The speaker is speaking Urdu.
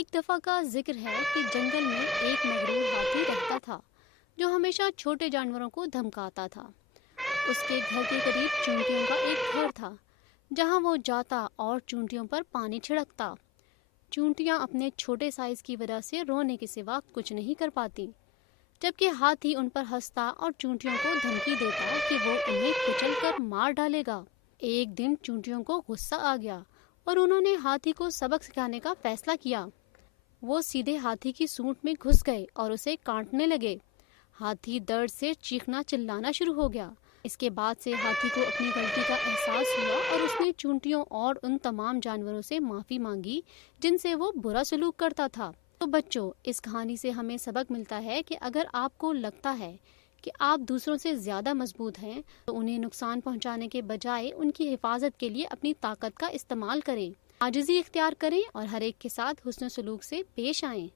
ایک دفعہ کا ذکر ہے کہ جنگل میں ایک مغرور ہاتھی رہتا تھا جو ہمیشہ چھوٹے جانوروں کو دھمکاتا تھا۔ اس کے گھر کے قریب چونٹیوں کا ایک گھر تھا جہاں وہ جاتا اور چونٹیوں پر پانی چھڑکتا۔ چونٹیاں اپنے چھوٹے سائز کی وجہ سے رونے کے سوا کچھ نہیں کر پاتی، جبکہ ہاتھی ان پر ہنستا اور چونٹیوں کو دھمکی دیتا کہ وہ انہیں کچل کر مار ڈالے گا۔ ایک دن چونٹیوں کو غصہ آ گیا اور انہوں نے ہاتھی کو سبق سکھانے کا فیصلہ کیا۔ وہ سیدھے ہاتھی کی سونڈ میں گھس گئے اور اسے کاٹنے لگے۔ ہاتھی درد سے چیخنا چلانا شروع ہو گیا۔ اس کے بعد سے ہاتھی کو اپنی غلطی کا احساس ہوا اور اس نے چونٹیوں اور ان تمام جانوروں سے معافی مانگی جن سے وہ برا سلوک کرتا تھا۔ تو بچوں، اس کہانی سے ہمیں سبق ملتا ہے کہ اگر آپ کو لگتا ہے کہ آپ دوسروں سے زیادہ مضبوط ہیں تو انہیں نقصان پہنچانے کے بجائے ان کی حفاظت کے لیے اپنی طاقت کا استعمال کریں، عاجزی اختیار کریں اور ہر ایک کے ساتھ حسن سلوک سے پیش آئیں۔